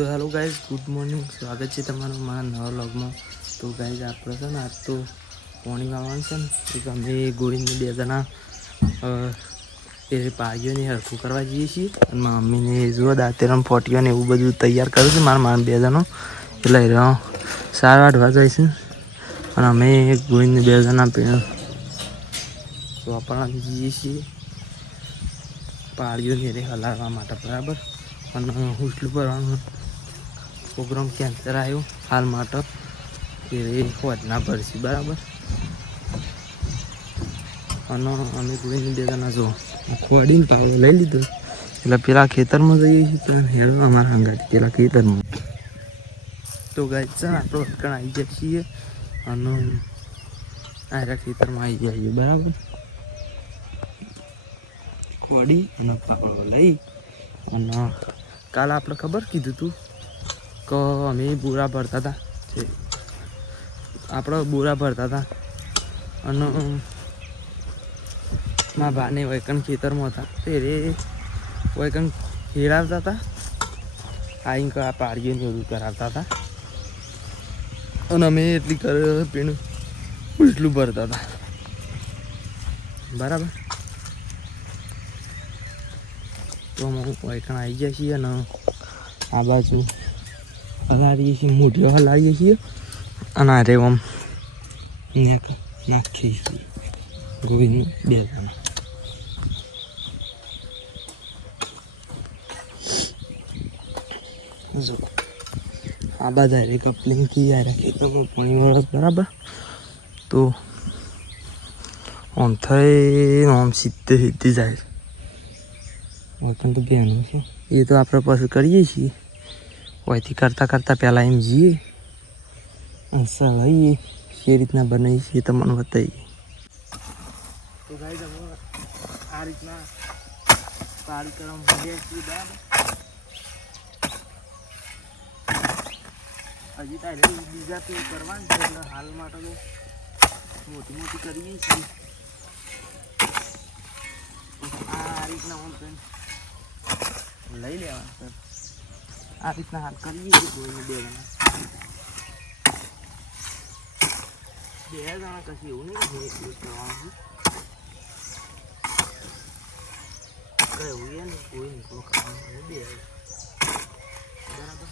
तो hello guys good morning स्वागत है તમારું મારા નવા વ્લોગમાં। તો ગાઈઝ આપણે છે ને આજ તો પોણી વાવવાનું છે ને એક અમે ગોળીને બે જણા એ પાળીઓને હરખું કરવા જઈએ છીએ અને મારા મમ્મીને જુઓ દાંતેરામ ફોટીઓ ને એવું બધું તૈયાર કર્યું છે મારા બે જણો એટલે સાર વાઢવા જાય છે અને અમે ગોળીને બે જણા ચોપડા જઈએ છીએ પાળીઓને હલાવવા માટે બરાબર। અને હુસલું ભરવાનું પ્રોગ્રામ કેન્સર આવ્યો હાલ માટે કે હોજના ભરશી બરાબર। અને અમે જોઈને બે જણા જો ખોડીને પાવડો લઈ લીધો એટલે પેલા ખેતરમાં જઈએ છીએ હેરો અમારા અંગાથી પેલા ખેતરમાં। તો ગાય છે ને આપણો હકણ આવી જાય છીએ અને આરા ખેતરમાં આવી જઈએ બરાબર। ખોડી અને પાવડો લઈ અને કાલ આપણે ખબર કીધું તું કે અમે બોરા ભરતા હતા આપણે બોરા ભરતા હતા અને મારા બાને વૈકણ ખેતરમાં હતા તે રે વૈકણ ખેડાવતા હતા આવીને આ પાડીઓને બધું કરાવતા હતા અને અમે એટલી પેલું ઉલટલું ભરતા હતા બરાબર। તો અમે વૈકણ આવી જાય છીએ અને આ બાજુ હલાવીએ છીએ મૂઢીઓ હલાવીએ છીએ અને આ રેવમ નાખીએ છીએ ગોવિંદ બે જણા। જો આ બધા રે કપલિંગ કી યાર ખેતરમાં પાણી વરસ બરાબર। તો આમ થઈ આમ સીધી જાય પણ તો બેનું છે એ તો આપણે પછી કરીએ છીએ ઓયથી કરતાં કરતાં પહેલાં એમ જઈએ અસર લઈએ એ રીતના બનાવીએ છીએ તમને બતાવીએ। તો ગાઈસ અમે આ રીતના પાળી કરવા માંડીએ છીએ બરાબર। હજી તારે બીજા તો કરવાનું છે એટલે હાલ માટે તો મોટી મોટી કરીએ છીએ આ રીતના હું લઈ લેવાનું સર આ રીતના હાલ કરીએ છીએ બે જણા કશું એવું નહીં કરવાનું કયું એ નહીં કોઈ નીકળો કરવાનું બે બરાબર।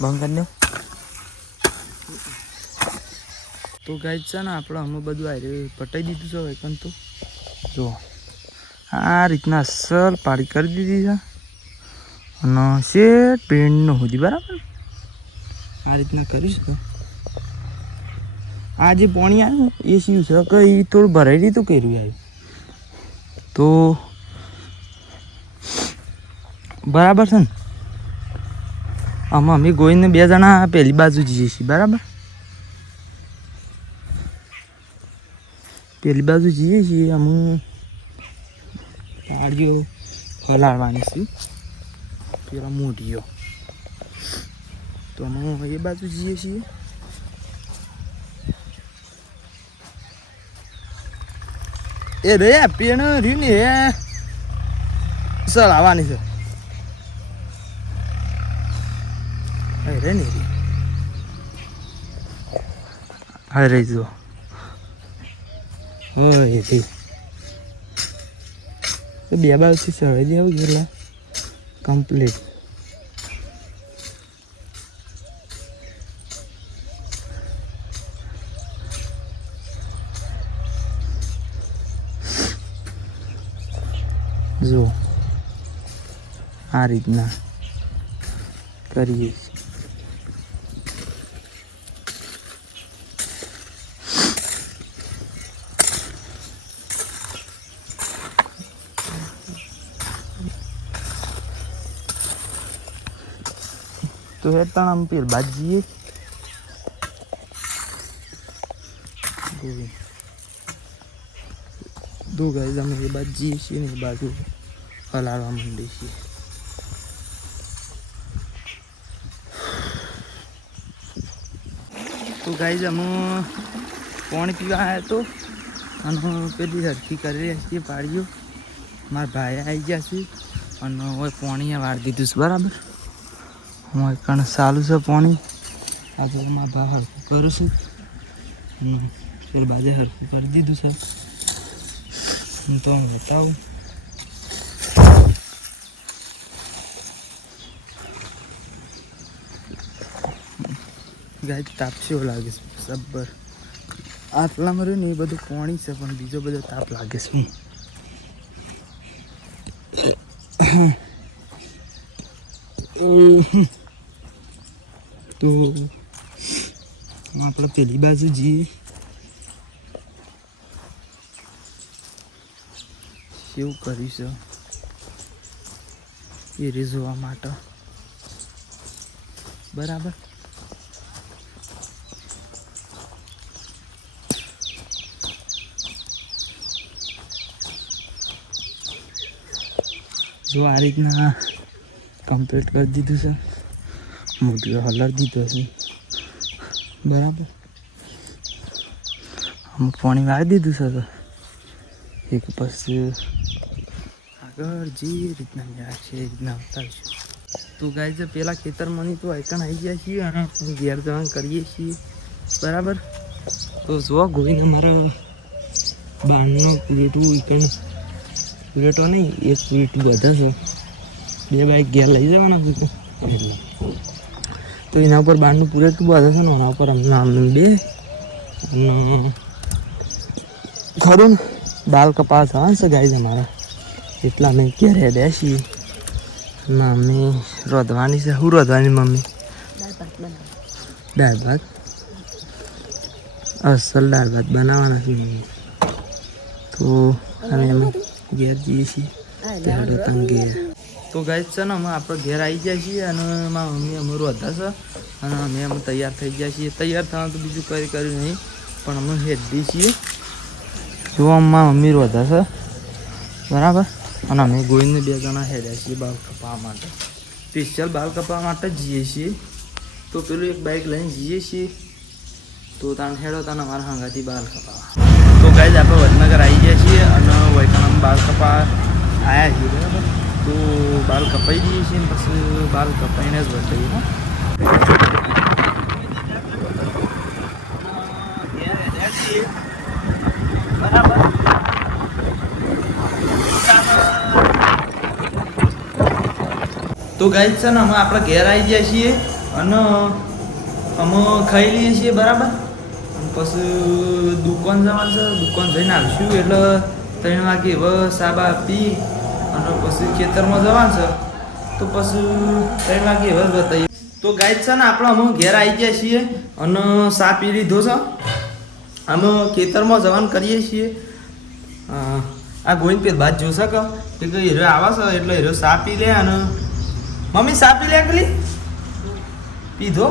બંધ કરી દો તો ગાઈડ છે ને આપણે અમે બધું આ પટાઈ દીધું છે વૈકન તો જો આ રીતના અસલ પાડી કરી દીધી છે અને શેઠ પેન્ટનું સુધી બરાબર આ રીતના કરીશું। આ જે પાણી આવ્યું એ શું છે કે એ થોડું ભરાઈ દીધું કર્યું આવ્યું તો બરાબર છે ને આમાં અમે ગોઈને બે જણા પહેલી બાજુ જઈએ છીએ બરાબર। પેલી બાજુ જઈએ છીએ અમે પાડીઓ હલાવવાની છે પેલા મોઢીઓ તો અમે એ બાજુ જઈએ છીએ એ રે પેણ રહ્યું ને એ ચલાવવાની છે રે ને હા રહી જો તો બે બાજુથી ચડાવી દેવું એટલે કમ્પ્લીટ જો આ રીતના કરીએ तो हेतण हम पेल बाजीए दो गाइस हम ये बाजीए छे ने बाजू हलावा मंडी छे। તો ગાઈઝ અમે પાણી પીવા આવ્યા તો અને પેલી હરખી કરી રહ્યા છીએ પાડીઓ. મારા ભાઈ આવી ગયા છે અને હવે પાણી વાળી દીધું છે બરાબર. હું એકણ ચાલુ છે પાણી. આ તો મારા ભાઈ હરખું કરું છું અને પેલી બાજુ હરખું કરી દીધું છે. હું તો બતાવું. ગાય તાપશે એવું લાગે છે સબ્બર. આટલામાં રહ્યું ને એ બધું પાણી છે પણ બીજો બધો તાપ લાગે છે. તો આપણે પેલી બાજુ જઈએ. કેવું કર્યું છે એ રે જોવા માટે બરાબર. જો આ રીતના કમ્પ્લીટ કરી દીધું છે. મોટી હલર દીધો છે બરાબર. અમુક પાણી વાળી દીધું છે. તો એક પછી આગળ જે રીતના જાય છે એ રીતના ઉતારીશું. તો ગાય છે પેલા ખેતરમાંની તો આઈકણ આવી ગયા છીએ અને ઘેર જવાનું કરીએ છીએ બરાબર. તો જો ગોઈને અમારા બાણનો પૂરેટું ઈકણ પૂરેટો નહીં એક પૂરેટું વધે છે. 2 બાઈક ઘેર લઈ જવાના છે એટલે તો એના ઉપર બાણનું પૂરેટું વધે છે ને એના ઉપર અમને 2 અને ખરું ને બાલ કપાસ આવે છે ગાય અમારા એટલા અમે ઘેરે બેસીએ. ના અમે રોધવાની છે. શું રોધવાની મમ્મી? દાળ ભાત. અસલ દાળ ભાત બનાવવાના છે મમ્મી. તો અમે ઘેર જઈએ છીએ ત્યારે તમે ઘેર. તો ગાય છે ને અમે આપણે ઘેર આવી જાય છીએ અને મારા મમ્મી અમે રોધા છે અને અમે તૈયાર થઈ ગયા છીએ. તૈયાર થવાનું તો બીજું કંઈ કર્યું નહીં પણ અમે હેડી છીએ. જો મારા મમ્મી રોધા છે બરાબર અને અમે ગોઈને 2 જણા હેડ્યા છીએ બાલ કપાવવા માટે. સ્પેશિયલ બાલ કપાવવા માટે જ જઈએ છીએ. તો પેલું એક બાઇક લઈને જઈએ છીએ. તો તાણ હેડો તાને અમારા હંગાથી બાલ કપાવવા. તો ગાઈઝ આપણે વડનગર આવી ગયા છીએ અને વૈકાણામાં બાલ કપાવવા આવ્યા છીએ બરાબર. તો બાલ કપાઈ દઈએ છીએ ને પછી બાલ કપાઈને જ બતાવીએ. બરાબર. તો ગાઈઝ છે ને અમે આપણે ઘેર આવી ગયા છીએ અને અમે ખાઈ લઈએ છીએ બરાબર. પછી દુકાન જવાનું છે. દુકાન જઈને આવશું એટલે 3 વાગે હવે સાબા પી અને પછી ખેતરમાં જવાનું છે. તો પછી 3 વાગે હવે બતાવીએ. તો ગાઈઝ છે ને આપણે અમે ઘેર આવી ગયા છીએ અને સા પી લીધો છે. અમે ખેતરમાં જવાનું કરીએ છીએ. આ ગોઈન પેલ બાદ જોશે કે હીરો આવે છે એટલે હીરો સા પી લે અને મમ્મી સા પી લે પેલી પીધો.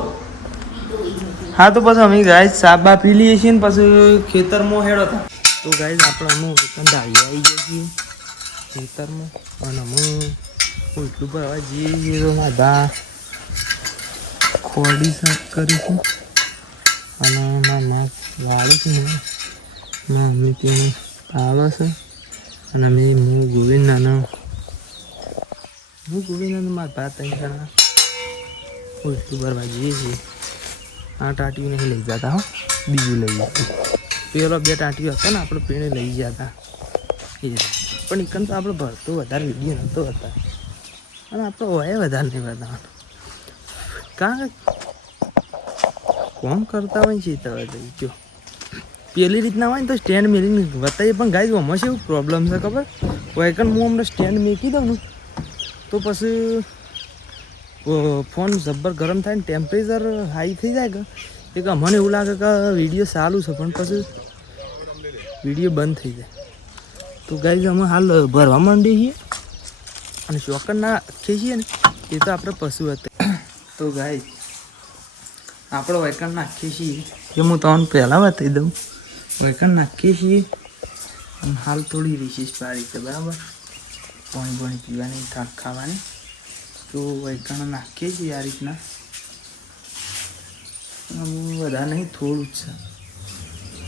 હા તો પછી અમે ગાઈઝ સા બા પી લઈએ છીએ ને પછી ખેતરમાં હેડો હતા. તો ગાઈઝ આપણે અમે ધારી આવી ગયા છીએ ખેતરમાં અને અમે એટલું પર હવે જઈએ તો મારા ખોડી સાફ કરીશું અને મારા નાક વાળું છું. મારા મમ્મી તેને આવે છે અને અમે હું ગોવિંદાનો મારા ભાત 3 જણા એટલું ભરવા જઈએ છીએ. આ ટાંટીઓ નહીં લઈ જતા હો, બીજું લઈ જતું. પેલો 2 ટાંટીઓ હતો ને આપણે પેણે લઈ જતા એ પણ એકન તો આપણે ભરતો વધારે વિડીયો નહોતો હતા અને આપણે હોય વધારે નહીં બતાવવાનું કારણ કે કોમ કરતા હોય છે. તો જો પેલી રીતના હોય ને તો સ્ટેન્ડ મેળીને બતાવીએ પણ ગાઈઝ આમાં છે એવું પ્રોબ્લેમ છે ખબર હોય કે હું હમણાં સ્ટેન્ડ મેકી દઉં ને તો પછી ફોન જબ્બર ગરમ થાય ને ટેમ્પરેચર હાઈ થઈ જાય કે મને એવું લાગે કે વિડીયો સારું છે પણ પછી વિડીયો બંધ થઈ જાય. તો ગાઈઝ અમે હાલ ભરવા માંડીએ છીએ અને શોકર નાખીએ છીએ ને એ તો આપણે પશુ હતા. તો ગાઈઝ આપણે વૈકણ નાખીએ છીએ એ હું તમને પહેલાં બતાવી દઉં. વૈકણ નાખીએ છીએ અને હાલ થોડી રિસીસ પાડી છે બરાબર. પાણી પીવાની થાક ખાવાની. તો વૈકણ નાખીએ છીએ આ રીતના બધા નહીં થોડું જ છે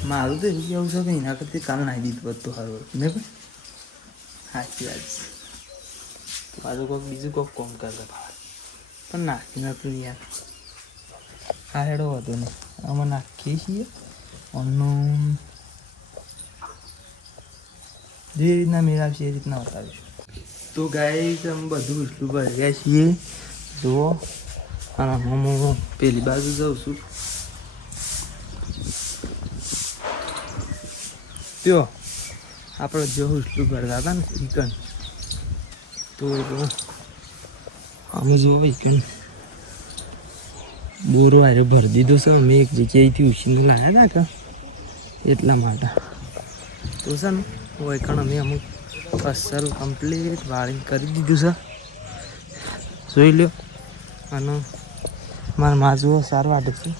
મારું તો એવું કેવું છે કે એના કરતી કાલ નાહી દીધું બધું સારું ને ભાઈ સાચી વાત છે મારું કોઈક બીજું કોઈક કોમ કરતા ભાવે પણ નાખી નતું યાર હા હેડો હતો ને અમે નાખીએ છીએ અન્નું જે રીતના મેળવશે એ રીતના બતાવીશું તો ગાઈસ અમે બધું એટલું ભર્યા છીએ જુઓ અને હું પેલી બાજુ જાઉં છું ત્યો આપણે જો એટલું ભરતા હતા ને ચિકન તો અમે જુઓ ચિકન બોરો આરે ભરી દીધો છે અમે એક જગ્યાએથી ઉછીને લાવ્યા હતા કે એટલા માટે તો છે ને વૈકણ અમે અમુક અસલ કમ્પ્લીટ વાળીને કરી દીધું છે જોઈ લ્યો અને મારા માં જુઓ સારું વાટે છે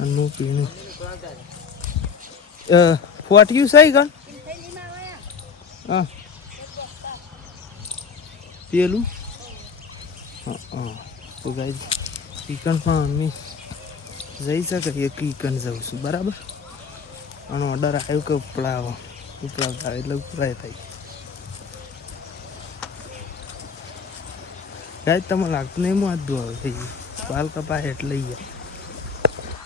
અને પીણું ફોટ્યું સહી ગણ હા પેલું હા તો ગાઈ ચિકન પણ અમે જઈ શકે ચિકન જાઉં છું બરાબર અને ઓર્ડર આવ્યો કે ઉપડાવતા એટલે ઉપડાય થાય ગાય તમે લાગતું નહીં હું હાથ ધોવા થઈ ગયું વાલ કપાય એટલે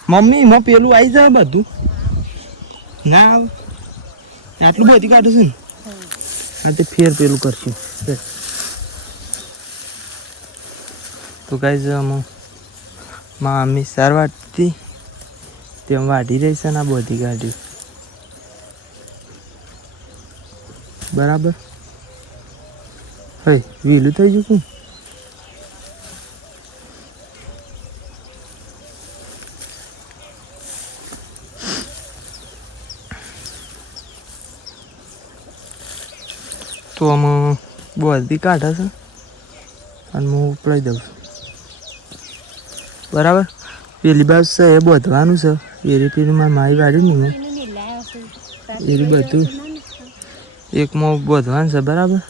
મમ્મી એમાં પેલું આવી જાય બધું ના આવે આટલું બધી કાઢું છું ને હા તે ફેર પેલું કરશું તો ગાય અમે મમ્મી સાર વાટતી તેમ વાઢી રહી છે ને આ બધી કાઢ્યું બરાબર હે વહેલું થઈ ગયું તો આમાં બધી કાઢે છે અને હું ઉપડાવી દઉં છું બરાબર પેલી બાજુ છે એ બધવાનું છે એરી પેલી મારી મારી વાળી ને એરી બધું એકમાં બધવાનું છે બરાબર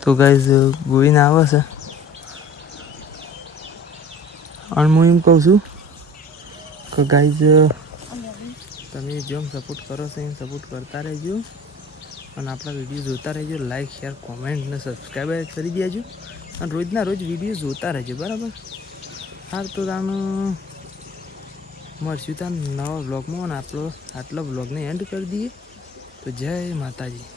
તો ગાઈઝ ગોળીને આવે છે અને હું એમ કહું છું કે ગાઈઝ તમે જેમ સપોર્ટ કરો છો એમ સપોર્ટ કરતા રહેજો અને આપણા વિડીયો જોતા રહેજો લાઈક શેર કોમેન્ટ ને સબસ્ક્રાઈબ કરી દેજો અને રોજના રોજ વિડીયો જોતા રહેજો બરાબર હાલ તો તાનું મળશું ત્યાં નવા બ્લોગમાં અને આટલો બ્લોગને એન્ડ કરી દઈએ તો જય માતાજી